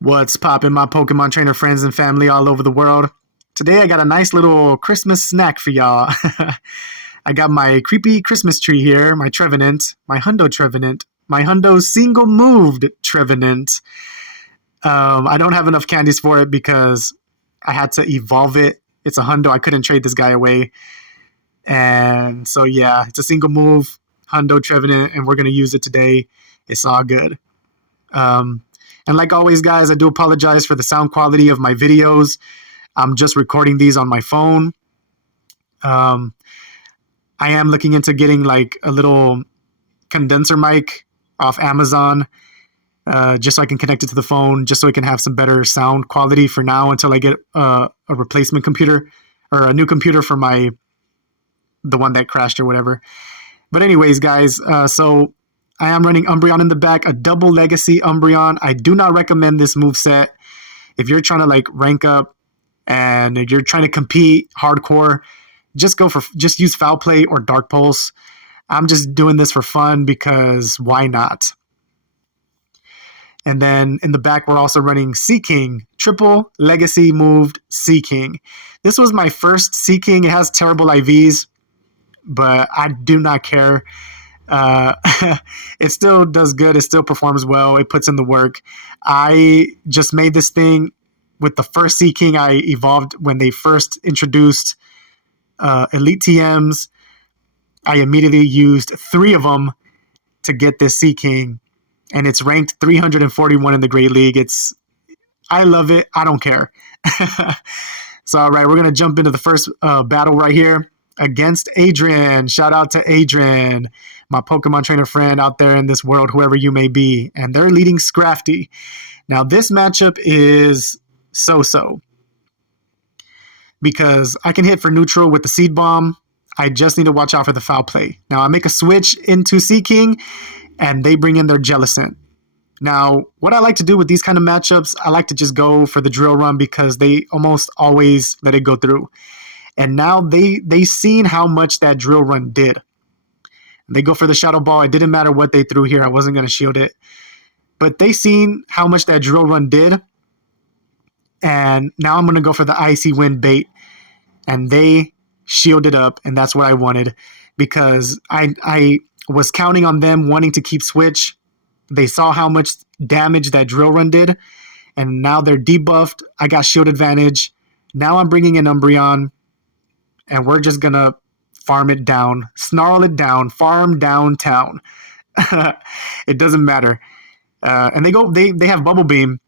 What's poppin', my Pokemon trainer friends and family all over the world? Today I got a nice little Christmas snack for y'all. I got my creepy Christmas tree here, my Trevenant, my hundo Trevenant, my hundo single moved Trevenant. I don't have enough candies for it because I had to evolve it. It's a hundo. I couldn't trade this guy away. And so yeah, it's a single move hundo Trevenant, and we're gonna use it today. It's all good. And like always, guys, I do apologize for the sound quality of my videos. I'm just recording these on my phone. I am looking into getting like a little condenser mic off Amazon, just so I can connect it to the phone, just so I can have some better sound quality for now until I get a replacement computer or a new computer for the one that crashed or whatever. But anyways, guys, so I am running Umbreon in the back, a double legacy Umbreon. I do not recommend this moveset if you're trying to like rank up and you're trying to compete hardcore. Just use Foul Play or Dark Pulse. I'm just doing this for fun because why not? And then in the back, we're also running Seaking, triple legacy moved Seaking. This was my first Seaking. It has terrible IVs, but I do not care. It still does good. It still performs well. It puts in the work. I just made this thing with the first Seaking I evolved when they first introduced Elite TMs. I immediately used 3 of them to get this Seaking, and it's ranked 341 in the Great League. I love it. I don't care. So, all right, we're going to jump into the first battle right here against Adrian. Shout out to Adrian, my Pokemon trainer friend out there in this world, whoever you may be. And they're leading Scrafty. Now, this matchup is so-so because I can hit for neutral with the Seed Bomb. I just need to watch out for the Foul Play. Now, I make a switch into Seaking, and they bring in their Jellicent. Now, what I like to do with these kind of matchups, I like to just go for the Drill Run because they almost always let it go through. And now they seen how much that Drill Run did. They go for the Shadow Ball. It didn't matter what they threw here. I wasn't going to shield it. But they seen how much that Drill Run did. And now I'm going to go for the Icy Wind bait. And they shielded up, and that's what I wanted because I was counting on them wanting to keep switch. They saw how much damage that Drill Run did, and now they're debuffed. I got shield advantage. Now I'm bringing in Umbreon, and we're just going to farm it down, snarl it down, farm downtown. It doesn't matter. And they have Bubble Beam,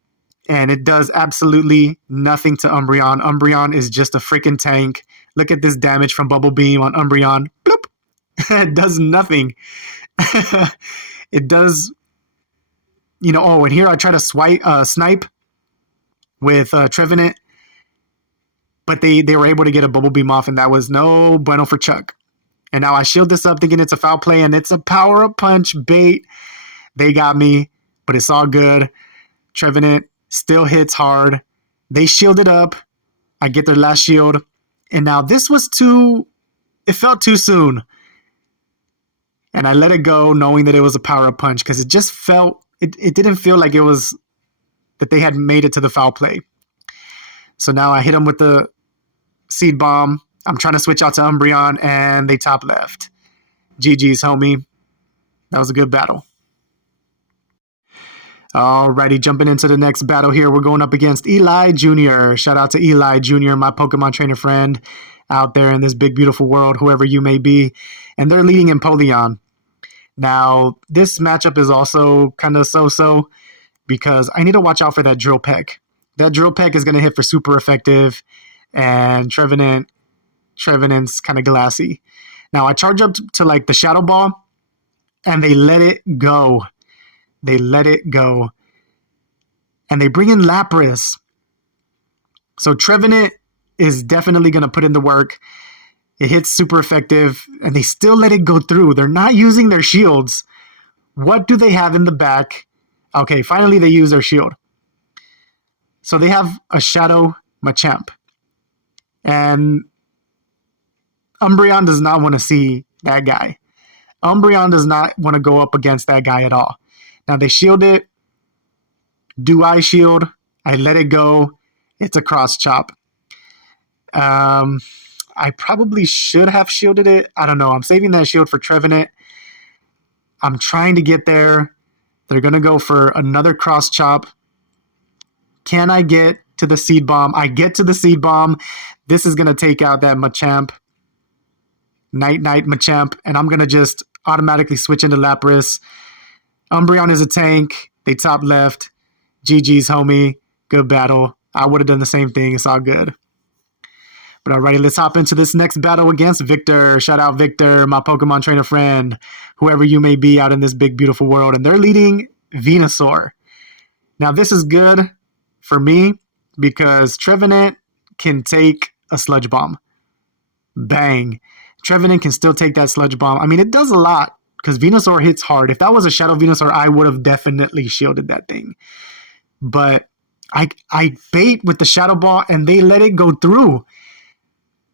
and it does absolutely nothing to Umbreon. Umbreon is just a freaking tank. Look at this damage from Bubble Beam on Umbreon. Bloop. It does nothing. It does, and here I try to snipe with Trevenant, but they were able to get a Bubble Beam off, and that was no bueno for Chuck. And now I shield this up thinking it's a Foul Play, and it's a Power Up Punch bait. They got me, but it's all good. Trevenant still hits hard. They shielded up. I get their last shield. And now this was it felt too soon. And I let it go knowing that it was a Power Up Punch because it just it didn't feel like it was that they had made it to the Foul Play. So now I hit them with the Seed Bomb. I'm trying to switch out to Umbreon, and they top left. GG's, homie. That was a good battle. Alrighty, jumping into the next battle here. We're going up against Eli Jr. Shout out to Eli Jr., my Pokemon trainer friend out there in this big, beautiful world, whoever you may be. And they're leading Empoleon. Now, this matchup is also kind of so-so because I need to watch out for that Drill Peck. That Drill Peck is going to hit for super effective, and Trevenant's kind of glassy. Now, I charge up to like the Shadow Ball, and they let it go. They let it go. And they bring in Lapras. So Trevenant is definitely going to put in the work. It hits super effective, and they still let it go through. They're not using their shields. What do they have in the back? Okay, finally they use their shield. So they have a Shadow Machamp. And Umbreon does not want to see that guy. Umbreon does not want to go up against that guy at all. Now they shield it. Do I shield? I let it go. It's a cross chop. I probably should have shielded it. I don't know. I'm saving that shield for Trevenant. I'm trying to get there. They're going to go for another cross chop. Can I get to the Seed Bomb? I get to the Seed Bomb. This is going to take out that Machamp. Night Machamp. And I'm going to just automatically switch into Lapras. Umbreon is a tank. They top left. GG's, homie. Good battle. I would have done the same thing. It's all good. But alrighty, let's hop into this next battle against Victor. Shout out Victor, my Pokemon trainer friend, whoever you may be out in this big, beautiful world. And they're leading Venusaur. Now, this is good for me because Trevenant can take a Sludge Bomb. Bang. Trevenant can still take that Sludge Bomb. I mean, it does a lot because Venusaur hits hard. If that was a Shadow Venusaur, I would have definitely shielded that thing. But I bait with the Shadow Ball and they let it go through.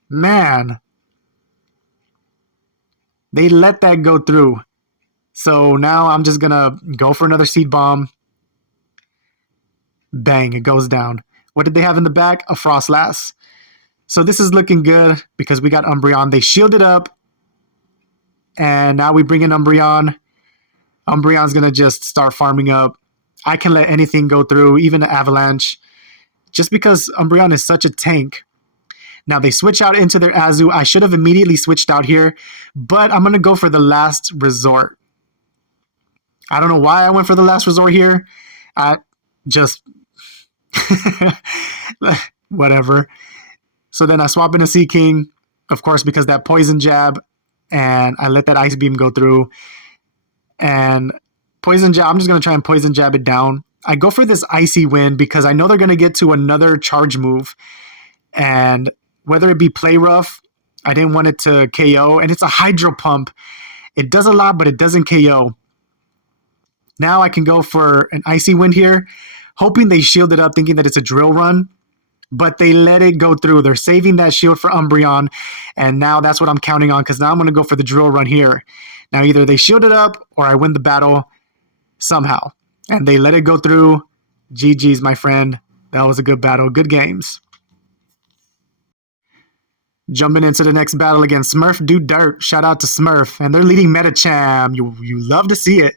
Man, they let that go through. So now I'm just going to go for another Seed Bomb. Bang, it goes down. What did they have in the back? A Frostlass. So this is looking good because we got Umbreon. They shielded up. And now we bring in Umbreon. Umbreon's going to just start farming up. I can let anything go through, even the Avalanche. Just because Umbreon is such a tank. Now they switch out into their Azu. I should have immediately switched out here, but I'm going to go for the last resort. I don't know why I went for the last resort here. I just, whatever. So then I swap in a Seaking, of course, because that Poison Jab, and I let that Ice Beam go through. And Poison Jab, I'm just going to try and Poison Jab it down. I go for this Icy Wind because I know they're going to get to another charge move. And whether it be Play Rough, I didn't want it to KO. And it's a Hydro Pump. It does a lot, but it doesn't KO. Now I can go for an Icy Wind here, hoping they shield it up, thinking that it's a Drill Run. But they let it go through. They're saving that shield for Umbreon. And now that's what I'm counting on because now I'm going to go for the Drill Run here. Now either they shield it up or I win the battle somehow. And they let it go through. GG's, my friend. That was a good battle. Good games. Jumping into the next battle against Smurf Do Dirt. Shout out to Smurf. And they're leading Metacham. You love to see it.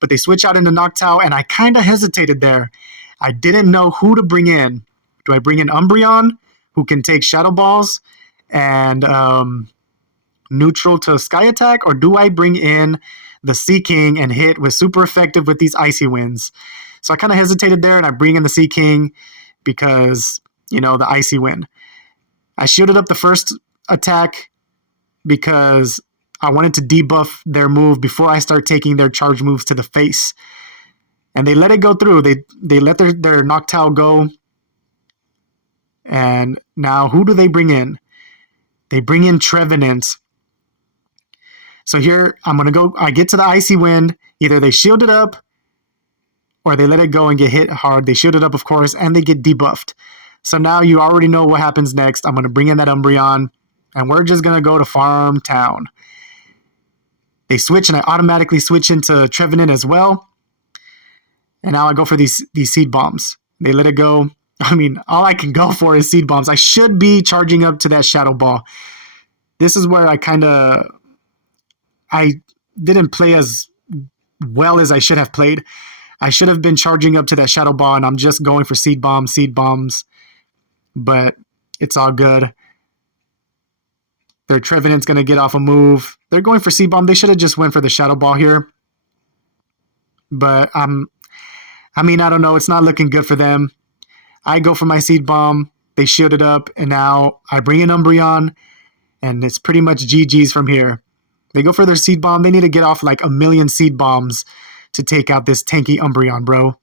But they switch out into Noctowl, and I kind of hesitated there. I didn't know who to bring in. Do I bring in Umbreon, who can take Shadow Balls and neutral to Sky Attack? Or do I bring in the Seaking and hit with super effective with these Icy Winds? So I kind of hesitated there, and I bring in the Seaking because, the Icy Wind. I shielded up the first attack because I wanted to debuff their move before I start taking their charge moves to the face. And they let it go through. They let their Noctowl go. And now who do they bring in? They bring in Trevenant. So here I'm going to go. I get to the Icy Wind. Either they shield it up or they let it go and get hit hard. They shield it up, of course, and they get debuffed. So now you already know what happens next. I'm going to bring in that Umbreon, and we're just going to go to Farm Town. They switch, and I automatically switch into Trevenant as well. And now I go for these Seed Bombs. They let it go. I mean, all I can go for is Seed Bombs. I should be charging up to that Shadow Ball. This is where I didn't play as well as I should have played. I should have been charging up to that Shadow Ball, and I'm just going for Seed Bombs. But it's all good. Their Trevenant's going to get off a move. They're going for Seed Bomb. They should have just went for the Shadow Ball here. But, I don't know. It's not looking good for them. I go for my Seed Bomb. They shield it up. And now I bring in Umbreon. And it's pretty much GG's from here. They go for their Seed Bomb. They need to get off like 1,000,000 Seed Bombs to take out this tanky Umbreon, bro.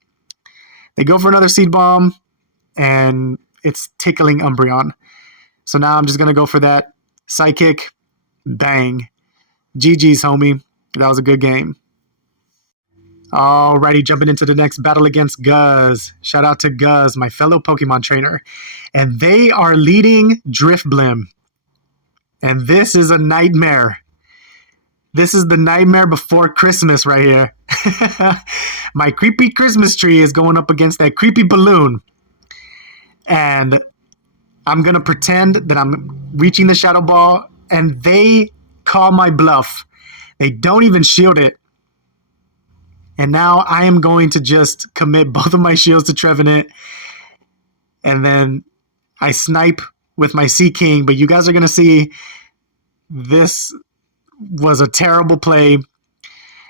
They go for another Seed Bomb. And it's tickling Umbreon. So now I'm just going to go for that Psychic. Bang. GG's, homie. That was a good game. Alrighty, jumping into the next battle against Guz. Shout out to Guz, my fellow Pokemon trainer. And they are leading Drifblim. And this is a nightmare. This is the nightmare before Christmas right here. My creepy Christmas tree is going up against that creepy balloon. And I'm going to pretend that I'm reaching the Shadow Ball, and they call my bluff. They don't even shield it. And now I am going to just commit both of my shields to Trevenant, and then I snipe with my Seaking. But you guys are going to see this was a terrible play.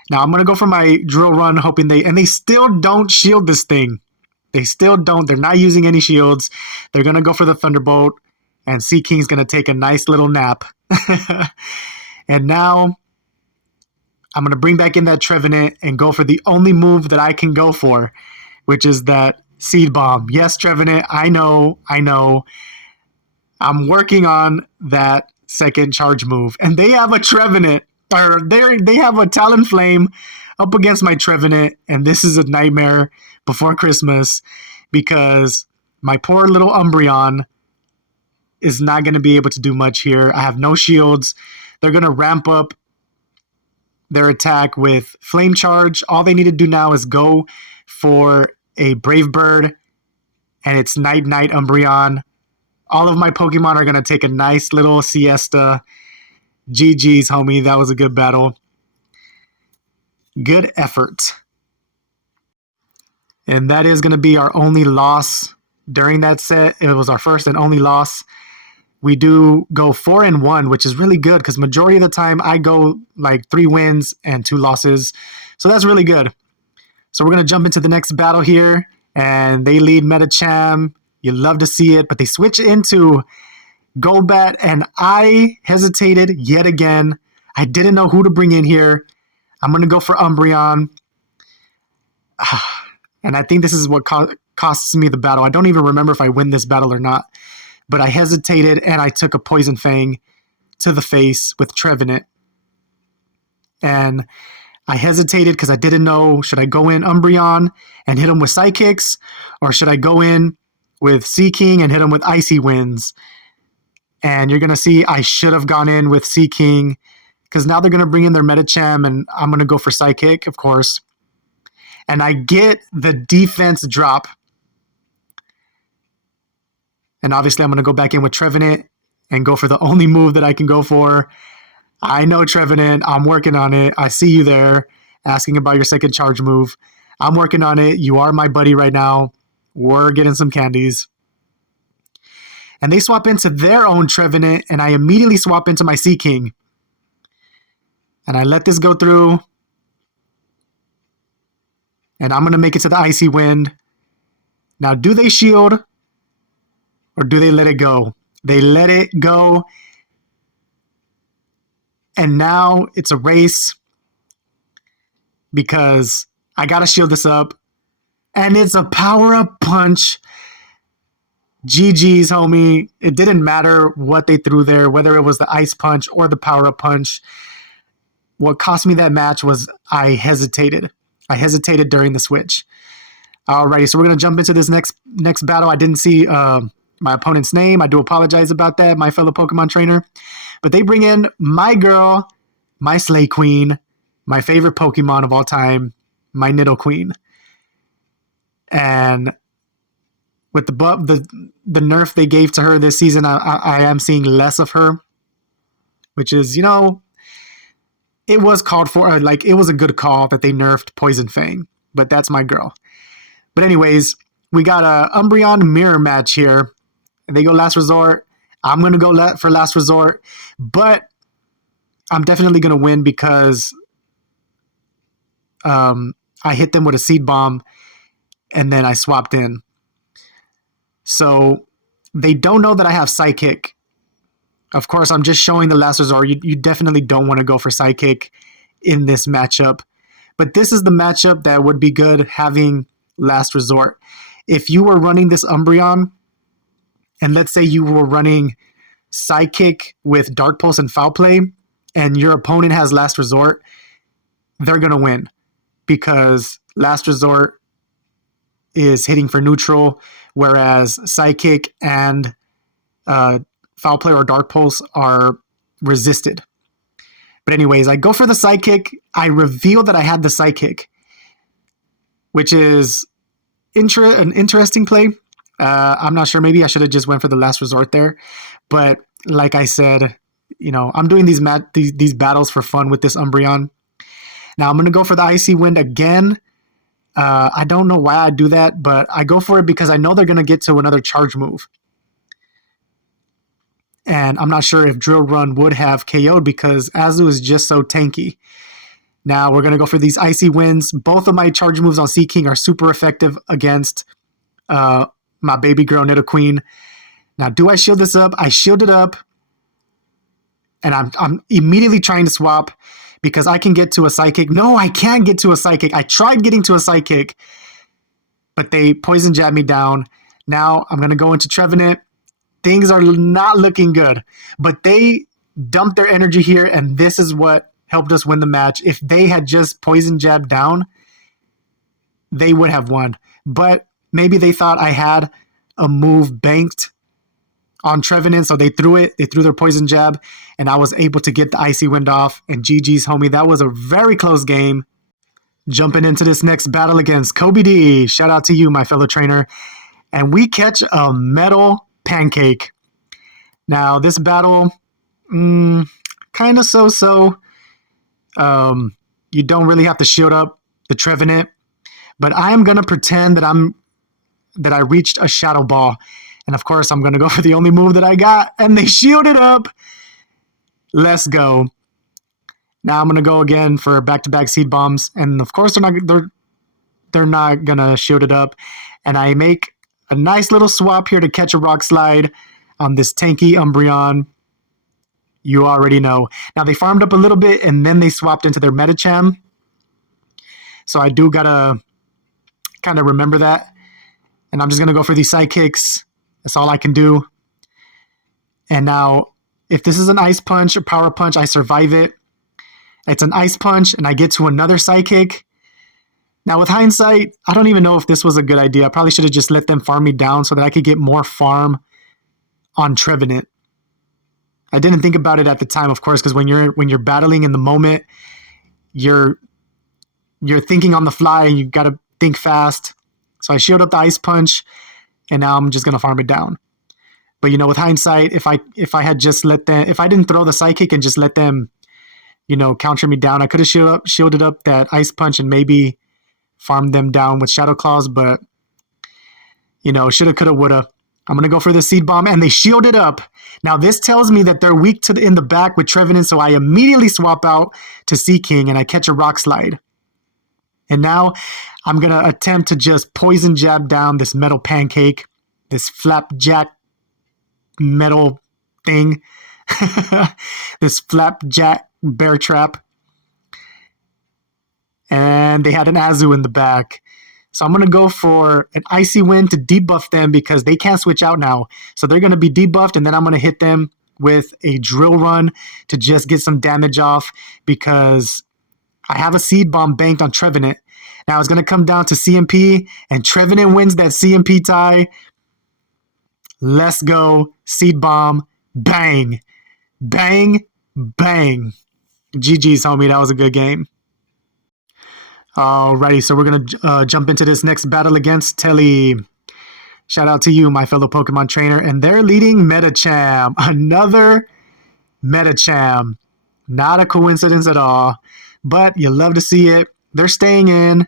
Now I'm going to go for my drill run, hoping they still don't shield this thing. They still don't. They're not using any shields. They're going to go for the Thunderbolt, and Seaking's going to take a nice little nap. And now I'm going to bring back in that Trevenant and go for the only move that I can go for, which is that Seed Bomb. Yes, Trevenant, I know. I'm working on that second charge move. And they have a Trevenant, or they have a Talonflame up against my Trevenant, and this is a nightmare before Christmas because my poor little Umbreon is not going to be able to do much here. I have no shields. They're going to ramp up their attack with Flame Charge. All they need to do now is go for a Brave Bird, and it's Night Night Umbreon. All of my Pokemon are going to take a nice little siesta. GG's, homie. That was a good battle. Good effort. And that is going to be our only loss during that set. It was our first and only loss. We do go 4-1, which is really good because majority of the time I go like 3 wins and 2 losses. So that's really good. So we're going to jump into the next battle here. And they lead Metacham. You love to see it. But they switch into Golbat. And I hesitated yet again. I didn't know who to bring in here. I'm going to go for Umbreon. And I think this is what costs me the battle. I don't even remember if I win this battle or not. But I hesitated, and I took a Poison Fang to the face with Trevenant. And I hesitated because I didn't know, should I go in Umbreon and hit him with Psychics, or should I go in with Seaking and hit him with Icy Winds? And you're going to see I should have gone in with Seaking because now they're going to bring in their Metacham, and I'm going to go for Psychic, of course. And I get the defense drop. And obviously I'm going to go back in with Trevenant and go for the only move that I can go for. I know, Trevenant. I'm working on it. I see you there asking about your second charge move. I'm working on it. You are my buddy right now. We're getting some candies. And they swap into their own Trevenant, and I immediately swap into my Seaking. And I let this go through. And I'm going to make it to the Icy Wind. Now, do they shield? Or do they let it go? They let it go. And now it's a race. Because I got to shield this up. And it's a power-up punch. GG's, homie. It didn't matter what they threw there, whether it was the ice punch or the power-up punch. What cost me that match was I hesitated. I hesitated during the switch. Alrighty, so we're going to jump into this next battle. I didn't see my opponent's name. I do apologize about that, my fellow Pokemon trainer. But they bring in my girl, my Slay Queen, my favorite Pokemon of all time, my Nidoqueen. And with the nerf they gave to her this season, I am seeing less of her, which is, it was called for. It was a good call that they nerfed Poison Fang, but that's my girl. But anyways, we got a Umbreon mirror match here. They go Last Resort. I'm going to go for Last Resort, but I'm definitely going to win because I hit them with a Seed Bomb, and then I swapped in. So they don't know that I have Psychic. Of course, I'm just showing the Last Resort. You definitely don't want to go for Psychic in this matchup. But this is the matchup that would be good having Last Resort. If you were running this Umbreon, and let's say you were running Psychic with Dark Pulse and Foul Play, and your opponent has Last Resort, they're going to win. Because Last Resort is hitting for neutral, whereas Psychic and Foul Play or Dark Pulse are resisted. But anyways, I go for the Psychic. I reveal that I had the Psychic, which is an interesting play. I'm not sure. Maybe I should have just went for the last resort there. But like I said, I'm doing these battles for fun with this Umbreon. Now I'm going to go for the Icy Wind again. I don't know why I do that, but I go for it because I know they're going to get to another charge move. And I'm not sure if Drill Run would have KO'd because Azu is just so tanky. Now we're going to go for these Icy Winds. Both of my charge moves on Seaking are super effective against my baby girl Nidoqueen. Now, do I shield this up? I shield it up. And I'm immediately trying to swap because I can get to a Psychic. No, I can't get to a Psychic. I tried getting to a Psychic, but they Poison Jab me down. Now I'm going to go into Trevenant. Things are not looking good, but they dumped their energy here, and this is what helped us win the match. If they had just Poison Jab down, they would have won. But maybe they thought I had a move banked on Trevenant, so they threw their Poison Jab, and I was able to get the Icy Wind off, and GG's, homie. That was a very close game. Jumping into this next battle against Kobe D. Shout out to you, my fellow trainer. And we catch a Metal Pancake. Now, this battle, kind of so-so. You don't really have to shield up the Trevenant, but I am going to pretend that I reached a Shadow Ball. And of course, I'm going to go for the only move that I got, and they shielded up. Let's go. Now I'm going to go again for back-to-back Seed Bombs, and of course they're not going to shield it up. And I make a nice little swap here to catch a Rock Slide on this tanky Umbreon. You already know. Now they farmed up a little bit, and then they swapped into their Medicham. So I do got to kind of remember that. And I'm just going to go for these Psychics. That's all I can do. And now, if this is an Ice Punch or Power Punch, I survive it. It's an Ice Punch, and I get to another Psychic. Now, with hindsight, I don't even know if this was a good idea. I probably should have just let them farm me down so that I could get more farm on Trevenant. I didn't think about it at the time, of course, because when you're battling in the moment, you're thinking on the fly, and you got to think fast. So I shield up the Ice Punch, and now I'm just gonna farm it down. But with hindsight, if I had just if I didn't throw the Psychic and just let them, counter me down, I could have shielded up that Ice Punch and maybe farmed them down with Shadow Claws. But shoulda, coulda, woulda. I'm gonna go for the Seed Bomb, and they shielded up. Now this tells me that they're weak in the back with Trevenant, so I immediately swap out to Seaking, and I catch a Rock Slide. And now I'm going to attempt to just Poison Jab down this Metal Pancake, this Flapjack metal thing, this Flapjack Bear Trap. And they had an Azu in the back. So I'm going to go for an Icy Wind to debuff them because they can't switch out now. So they're going to be debuffed, and then I'm going to hit them with a Drill Run to just get some damage off because I have a Seed Bomb banked on Trevenant. Now it's going to come down to CMP, and Trevenant wins that CMP tie. Let's go. Seed Bomb. Bang. Bang. Bang. GG's, homie. That was a good game. Alrighty, so we're going to jump into this next battle against Telly. Shout out to you, my fellow Pokemon trainer. And they're leading Medicham. Another Medicham. Not a coincidence at all. But you love to see it. They're staying in.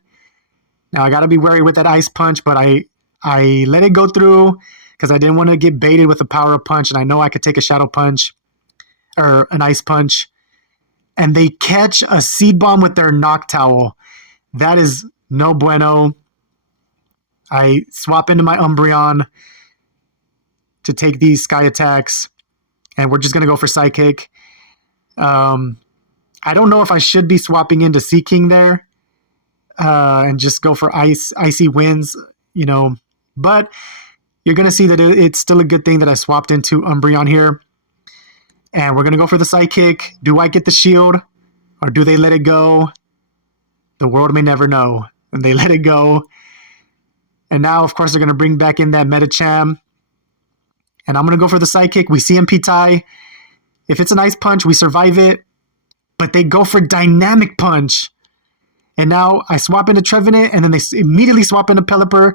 Now, I got to be wary with that Ice Punch, but I let it go through because I didn't want to get baited with a Power Punch, and I know I could take a Shadow Punch or an Ice Punch. And they catch a Seed Bomb with their Noctowl. That is no bueno. I swap into my Umbreon to take these Sky Attacks, and we're just going to go for Psychic. I don't know if I should be swapping into Seaking there and just go for Icy Winds, but you're going to see that it's still a good thing that I swapped into Umbreon here. And we're going to go for the Psychic. Do I get the shield, or do they let it go? The world may never know. And they let it go. And now, of course, they're going to bring back in that Medicham. And I'm going to go for the Psychic. We CMP tie. If it's an Ice Punch, we survive it. But they go for Dynamic Punch. And now I swap into Trevenant, and then they immediately swap into Pelipper.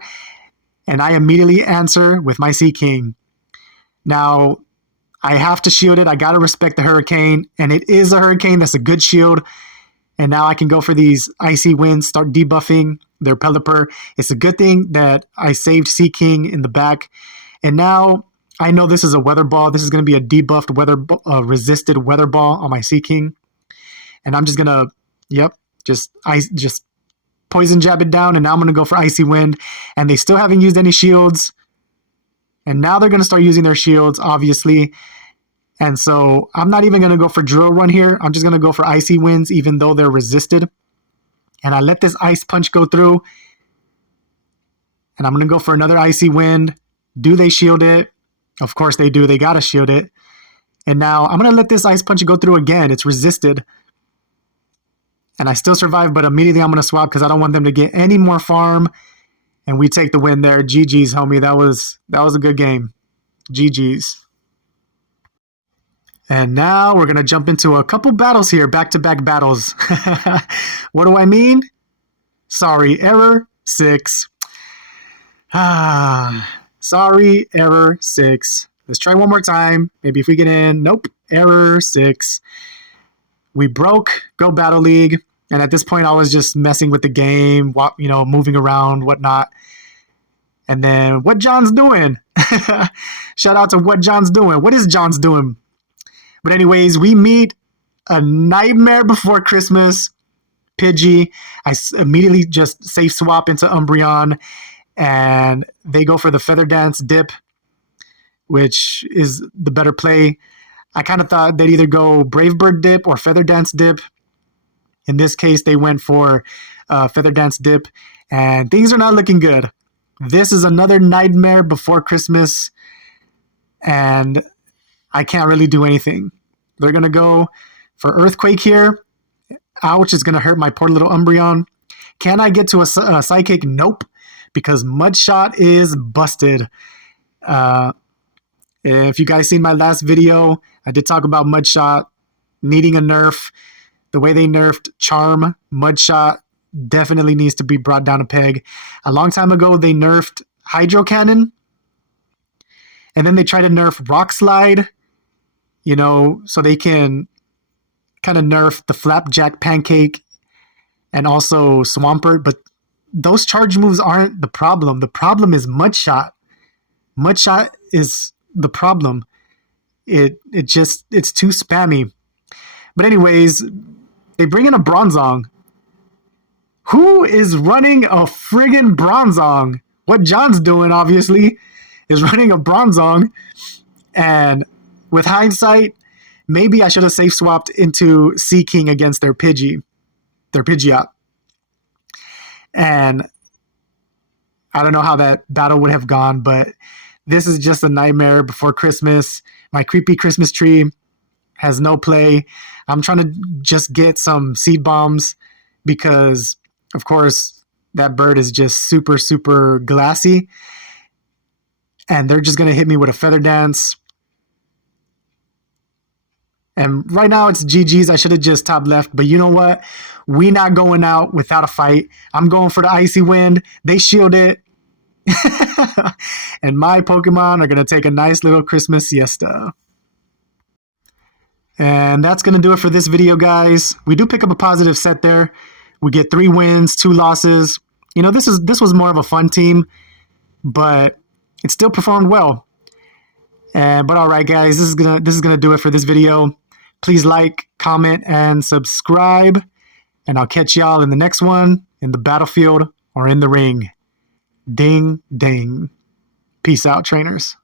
and I immediately answer with my Seaking. Now, I have to shield it. I got to respect the Hurricane, and it is a Hurricane. That's a good shield. And now I can go for these Icy Winds, start debuffing their Pelipper. It's a good thing that I saved Seaking in the back. And now I know this is a Weather Ball. This is going to be a debuffed resisted Weather Ball on my Seaking. And I'm just going to, just Poison Jab it down. And now I'm going to go for Icy Wind. And they still haven't used any shields. And now they're going to start using their shields, obviously. And so I'm not even going to go for Drill Run here. I'm just going to go for Icy Winds, even though they're resisted. And I let this Ice Punch go through. And I'm going to go for another Icy Wind. Do they shield it? Of course they do. They got to shield it. And now I'm going to let this Ice Punch go through again. It's resisted. And I still survive, but immediately I'm going to swap because I don't want them to get any more farm. And we take the win there. GG's, homie. That was a good game. GG's. And now we're going to jump into a couple battles here, back-to-back battles. What do I mean? Sorry, error 6. Sorry, error 6. Let's try one more time. Maybe if we get in. Nope, error 6. We broke Go Battle League. And at this point, I was just messing with the game, moving around, whatnot. And then what John's doing? Shout out to what John's doing. What is John's doing? But anyways, we meet a Nightmare Before Christmas Pidgey. I immediately just safe swap into Umbreon, and they go for the Feather Dance Dip, which is the better play. I kind of thought they'd either go Brave Bird Dip or Feather Dance Dip. In this case, they went for Feather Dance Dip, and things are not looking good. This is another Nightmare Before Christmas, and I can't really do anything. They're going to go for Earthquake here. Ouch, it's going to hurt my poor little Umbreon. Can I get to a Psychic? Nope, because Mud Shot is busted. If you guys seen my last video, I did talk about Mud Shot needing a nerf. The way they nerfed Charm, Mud Shot definitely needs to be brought down a peg. A long time ago, they nerfed Hydro Cannon. And then they tried to nerf Rock Slide, so they can kind of nerf the Flapjack Pancake and also Swampert. But those charge moves aren't the problem. The problem is Mud Shot. Mud Shot is the problem. It's too spammy. But anyways, they bring in a Bronzong. Who is running a friggin' Bronzong? What John's doing, obviously, is running a Bronzong. And with hindsight, maybe I should have safe swapped into Seaking against their Pidgeot. And I don't know how that battle would have gone, but this is just a Nightmare Before Christmas. My creepy Christmas tree has no play. I'm trying to just get some Seed Bombs because, of course, that bird is just super, super glassy. And they're just going to hit me with a Feather Dance. And right now it's GG's. I should have just top left. But you know what? We not going out without a fight. I'm going for the Icy Wind. They shield it. And my Pokemon are going to take a nice little Christmas siesta. And that's going to do it for this video, guys. We do pick up a positive set there. We get 3 wins, 2 losses. This was more of a fun team, but it still performed well. But all right, guys, this is gonna do it for this video. Please like, comment, and subscribe. And I'll catch y'all in the next one, in the battlefield or in the ring. Ding, ding. Peace out, trainers.